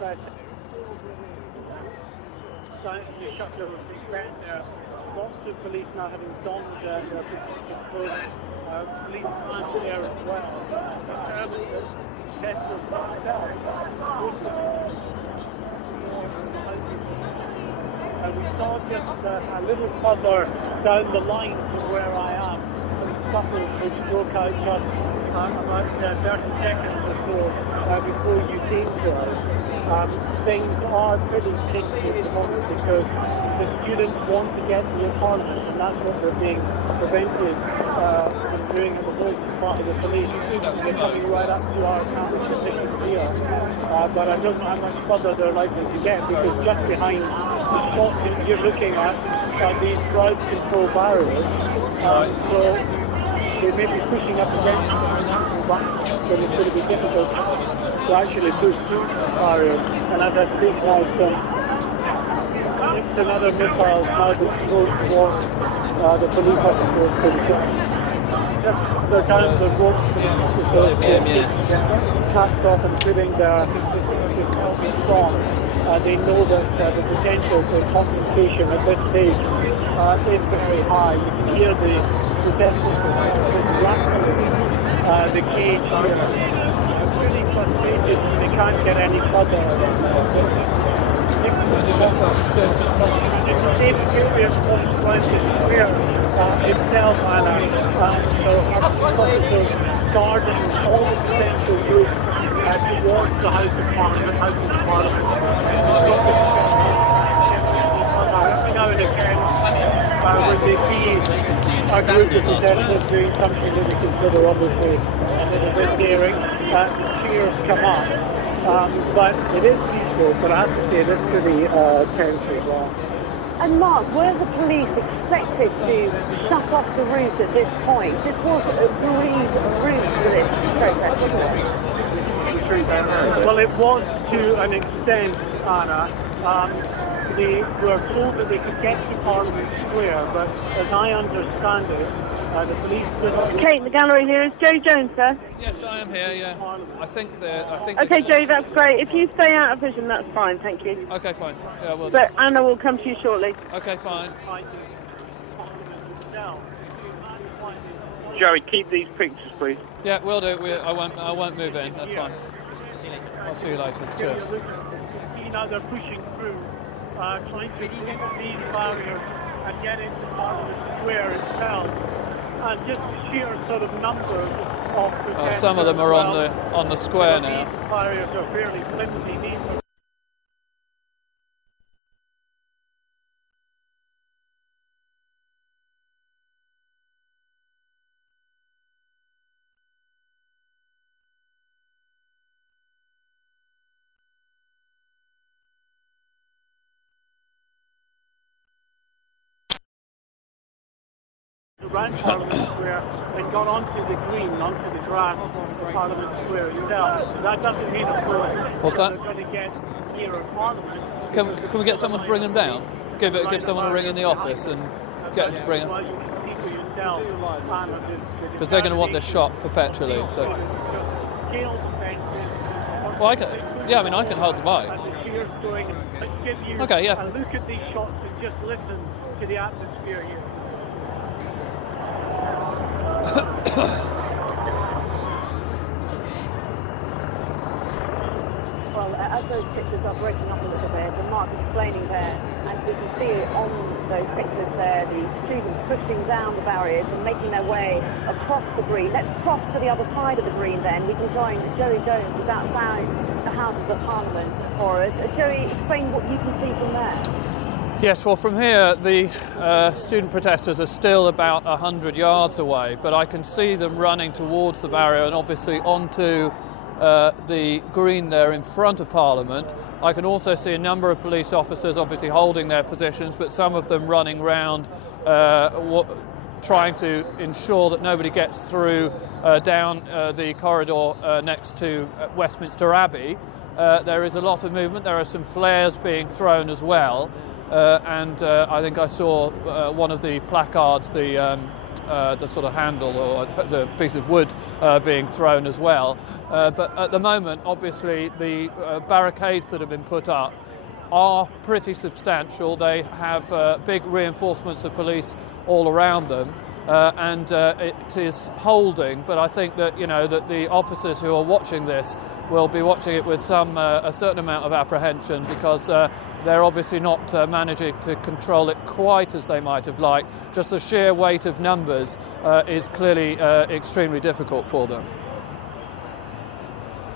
but trying to shut the event there. Lots of police now having donned their protective clothes. Police are there as well. We saw just a little further down the line from where I am. A scuffle which broke out just about 30 seconds or so before you came to us. Things are pretty tense at the moment because the students want to get to the Parliament, and that's what they're being prevented from doing at the moment part of the police. They're coming right up to our campus position here, but I don't know how much further they're likely to get because just behind the spot that you're looking at are these crowd control barriers, so they may be pushing up against them, but it's going to be difficult to actually push through the barriers. And as I speak now, it's another missile now that's thrown towards the police officers to the just the kind of the ropes for the cast off and putting their helmets on. They know that the potential for confrontation at this stage is very high. You can hear the protesters rattling the cage here. It's really frustrated they can't get any further. It's a safe area around the square itself, Anna. So officers guarding all the potential routes towards the House of Parliament, every now and again, when they see a group of protesters doing something that we consider obviously a little bit daring, cheers come up. But it is peaceful, but I have to say that's pretty tense as well. And Mark, were the police expected to shut off the route at this point? This was a agreed route for this protest, wasn't it? Well, it was to an extent, Anna. They were told that they could get to Parliament Square, but as I understand it, the police didn't... Kate, the gallery here. Is Joe Jones, sir? Yes, I am here, yeah. I think okay, Joe, that's great. If you stay out of vision, that's fine, thank you. Okay, fine. Yeah, well. But Anna will come to you shortly. Okay, fine. Jerry, keep these pictures, please. Yeah, will do. I won't move in. That's fine. I'll see you later. Cheers. Now they're pushing through, trying to get these barriers and get into Parliament Square itself. And just the sheer sort of numbers of protesters. Some of them are on the square now. These barriers are fairly flimsy. These are around Parliament Square and got onto the green, onto the grass of Parliament Square itself. That doesn't mean, of course, what's that? They're going to get nearer Parliament. Can we get someone to bring them down? Give someone a ring in the office and get them to bring them. Because they're going to want this shot perpetually. So. Well, I can hold the mic. Okay, yeah. And look at these shots and just listen to the atmosphere here. Well, as those pictures are breaking up a little bit, and Mark explaining there, and we can see on those pictures there, the students pushing down the barriers and making their way across the green. Let's cross to the other side of the green then. We can join Joey Jones, who's outside the Houses of Parliament for us. Joey, explain what you can see from there. Yes, well, from here, the student protesters are still about 100 yards away, but I can see them running towards the barrier and obviously onto the green there in front of Parliament. I can also see a number of police officers obviously holding their positions, but some of them running round trying to ensure that nobody gets through down the corridor next to Westminster Abbey. There is a lot of movement. There are some flares being thrown as well. And I think I saw one of the placards, the sort of handle or the piece of wood being thrown as well. But at the moment, obviously, the barricades that have been put up are pretty substantial. They have big reinforcements of police all around them. And it is holding, but I think that that the officers who are watching this will be watching it with a certain amount of apprehension, because they're obviously not managing to control it quite as they might have liked. Just the sheer weight of numbers is clearly extremely difficult for them.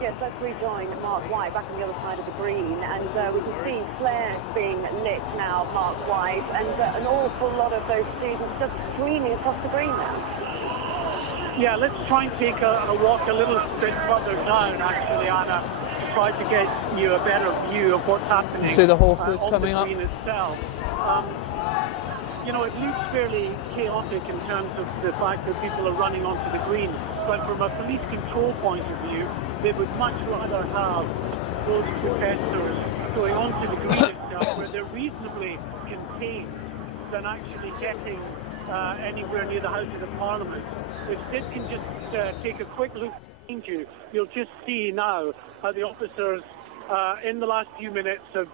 Yes, let's rejoin Mark White back on the other side of the green, and we can see flares being lit now, Mark White, and an awful lot of those students just streaming across the green now. Yeah, let's try and take a walk a little bit further down, actually, Anna, to try to get you a better view of what's happening. You see the horses coming on up? the green itself. It looks fairly chaotic in terms of the fact that people are running onto the green, but from a police control point of view, they would much rather have those protesters going onto the green itself, where they're reasonably contained, than actually getting anywhere near the Houses of Parliament. If Sid can just take a quick look behind you, you'll just see now how the officers in the last few minutes have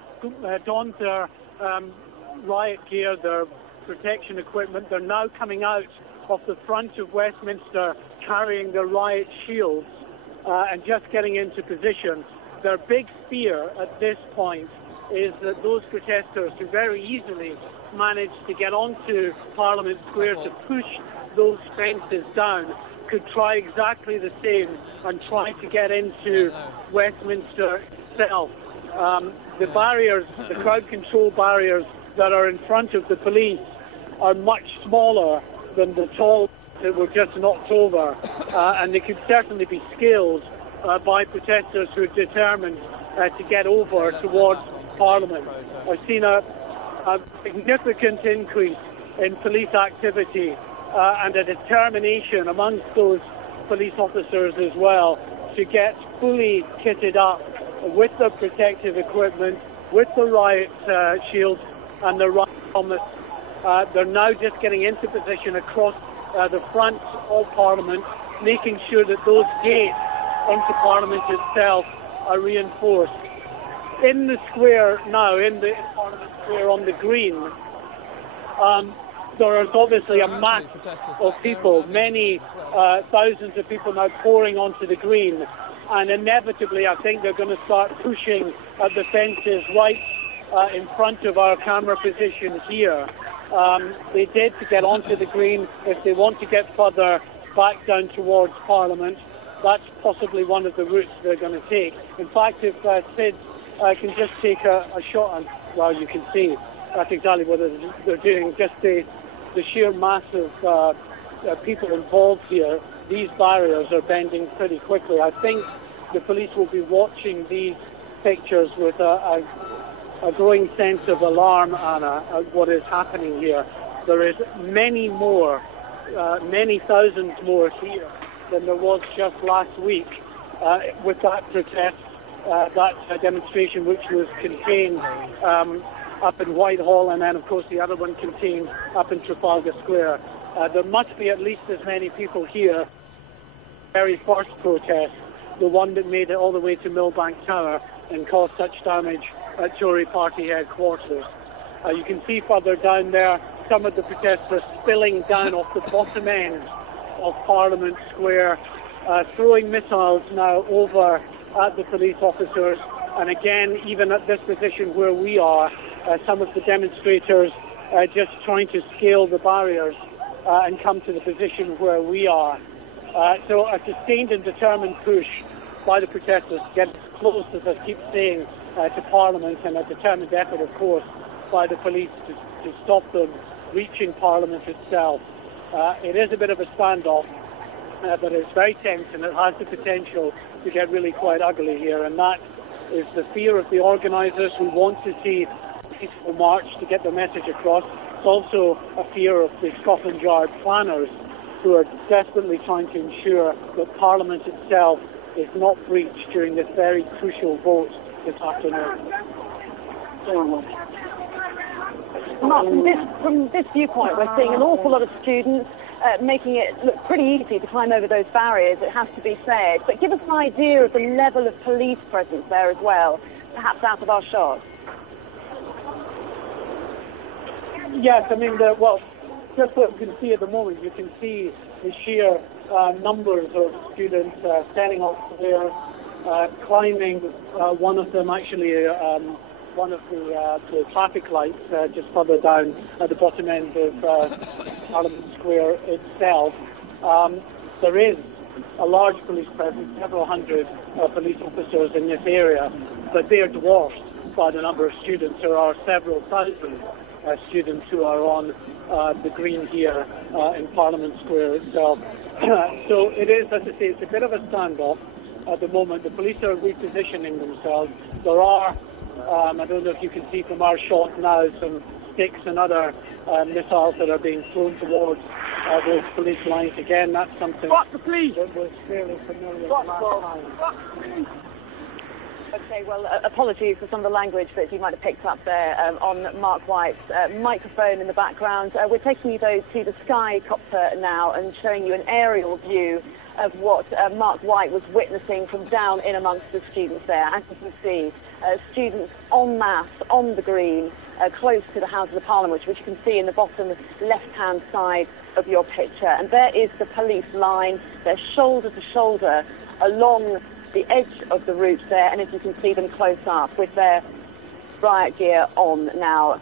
donned their riot gear, their protection equipment. They're now coming out of the front of Westminster carrying their riot shields and just getting into position. Their big fear at this point is that those protesters who very easily managed to get onto Parliament Square to push those fences down could try exactly the same and try to get into Westminster itself. The barriers, the crowd control barriers that are in front of the police are much smaller than the tall that were just knocked over, and they could certainly be scaled by protesters who are determined to get over towards Parliament. I've seen a significant increase in police activity and a determination amongst those police officers as well to get fully kitted up with the protective equipment, with the riot shields and the riot helmets. They're now just getting into position across the front of Parliament, making sure that those gates into Parliament itself are reinforced. In the square now, in Parliament Square on the green, there is obviously a mass of people, many thousands of people now pouring onto the green, and inevitably I think they're going to start pushing at the fences right in front of our camera position here. They did to get onto the green. If they want to get further back down towards Parliament, that's possibly one of the routes they're going to take. In fact, if Sid can just take a shot, and well, you can see that's exactly what they're doing. Just the sheer mass of people involved here. These barriers are bending pretty quickly. I think the police will be watching these pictures with a growing sense of alarm, Anna, at what is happening here. There is many thousands more here than there was just last week with that protest, that demonstration which was contained up in Whitehall, and then of course the other one contained up in Trafalgar Square. There must be at least as many people here. Very first protest, the one that made it all the way to Millbank Tower and caused such damage at Tory party headquarters. You can see further down there some of the protesters spilling down off the bottom end of Parliament Square, throwing missiles now over at the police officers. And again, even at this position where we are, some of the demonstrators just trying to scale the barriers and come to the position where we are. So a sustained and determined push by the protesters to get as close, as I keep saying, to Parliament, and a determined effort, of course, by the police to stop them reaching Parliament itself. It is a bit of a standoff, but it's very tense, and it has the potential to get really quite ugly here, and that is the fear of the organisers who want to see a peaceful march to get the message across. It's also a fear of the Scotland Yard planners who are desperately trying to ensure that Parliament itself is not breached during this very crucial vote this afternoon. Mark, from this viewpoint, we're seeing an awful lot of students making it look pretty easy to climb over those barriers, it has to be said. But give us an idea of the level of police presence there as well, perhaps out of our shot. Yes, I mean, just what you can see at the moment, you can see the sheer numbers of students standing off there, climbing one of them actually, one of the traffic lights just further down at the bottom end of Parliament Square itself. There is a large police presence, several hundred police officers in this area, but they are dwarfed by the number of students. There are several thousand students who are on the green here in Parliament Square itself. So it is, as I say, it's a bit of a standoff at the moment. The police are repositioning themselves. There are, I don't know if you can see from our shot now, some sticks and other missiles that are being thrown towards those police lines. Again, that's something that was fairly familiar last time. Okay, well, apologies for some of the language that you might have picked up there on Mark White's microphone in the background. We're taking you, though, to the Skycopter now and showing you an aerial view of what Mark White was witnessing from down in amongst the students there. As you can see, students en masse on the green, close to the Houses of Parliament, which you can see in the bottom left-hand side of your picture. And there is the police line. They're shoulder to shoulder along the edge of the route there, and as you can see them close up with their riot gear on now.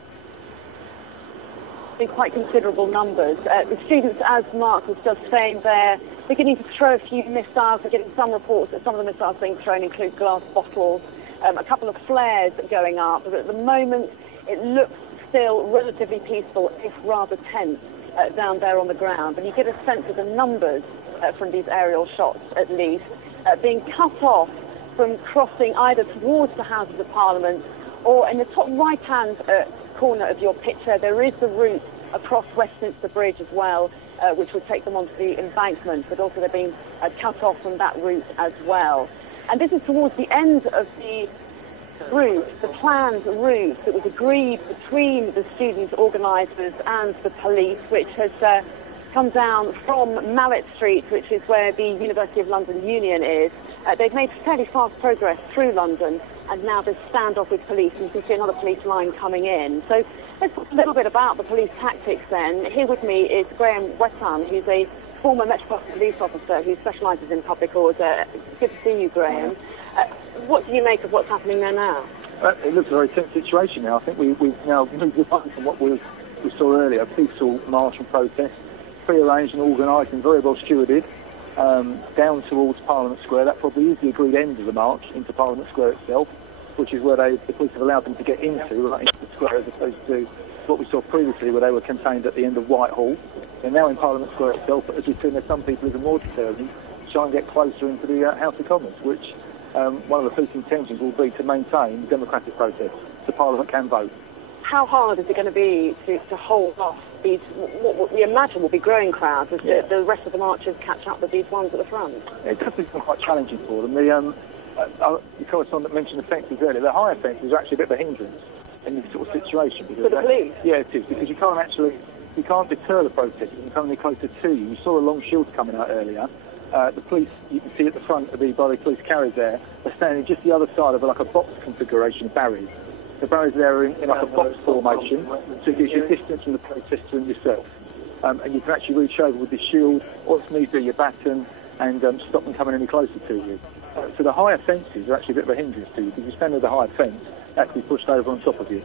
In quite considerable numbers. The students, as Mark was just saying there, beginning to throw a few missiles. We're getting some reports that some of the missiles being thrown include glass bottles, a couple of flares going up. But at the moment, it looks still relatively peaceful, if rather tense, down there on the ground. But you get a sense of the numbers from these aerial shots, at least, being cut off from crossing either towards the Houses of Parliament or in the top right-hand corner of your picture. There is the route across Westminster Bridge as well, which would take them onto the embankment, but also they're being cut off from that route as well. And this is towards the end of the route, the planned route that was agreed between the student organisers and the police, which has come down from Mallet Street, which is where the University of London Union is. They've made fairly fast progress through London, and now there's standoff with police, and you can see another police line coming in. So let's talk a little bit about the police tactics then. Here with me is Graham Wetton, who's a former Metropolitan Police officer who specialises in public order. Good to see you, Graham. What do you make of what's happening there now? It looks a very tense situation now. I think we've now moved on from what we saw earlier, a peaceful march and protest, pre-arranged and organised and very well stewarded, down towards Parliament Square. That probably is the agreed end of the march into Parliament Square itself, which is where the police have allowed them to get into, right into the square, as opposed to what we saw previously, where they were contained at the end of Whitehall. They're now in Parliament Square itself, but as we've seen, there's some people who are more determined to try and get closer into the House of Commons, which one of the police intentions will be to maintain the democratic process, so Parliament can vote. How hard is it going to be to hold off these, what we imagine will be growing crowds as the rest of the marchers catch up with these ones at the front? It does become quite challenging for them. The correspondent mentioned the fences earlier. The higher fences are actually a bit of a hindrance in this sort of situation. For the police? Yeah, it is, because you can't deter the protesters and come any closer to you. You saw the long shields coming out earlier. The police, you can see at the front of the police carriers there, are standing just the other side of like a box configuration of barriers. The barriers there are in like a box formation, so it gives you distance from the protester and yourself. And you can actually reach over with the shield, or if need be, your baton, and stop them coming any closer to you. So the higher fences are actually a bit of a hindrance to you, because you stand with the higher fence, that can be pushed over on top of you.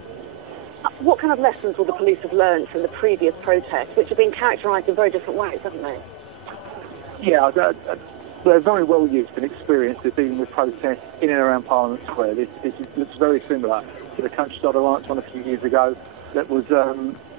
What kind of lessons will the police have learned from the previous protests, which have been characterised in very different ways, haven't they? Yeah, they're very well used and experienced at dealing with protests in and around Parliament Square. This looks very similar to the Countryside Alliance one a few years ago that was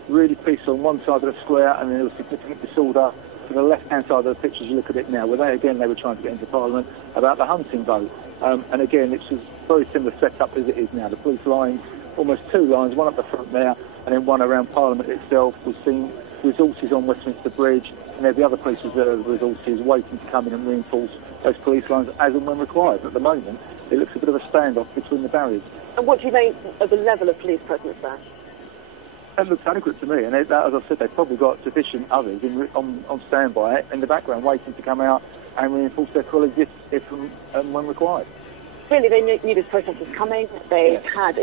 really peaceful on one side of the square, and then there was significant disorder to the left-hand side of the picture as you look at it now, where they were trying to get into Parliament about the hunting vote. And again, it's a very similar setup as it is now. The police lines, almost two lines, one up the front there, and then one around Parliament itself. We've seen resources on Westminster Bridge, and there'll be other police reserve resources waiting to come in and reinforce those police lines as and when required. But at the moment, it looks a bit of a standoff between the barriers. And what do you make of the level of police presence there? That looks adequate to me, and as I said, they've probably got sufficient others on standby in the background waiting to come out and reinforce their colleagues if and when required. Really, they knew this process was coming. They had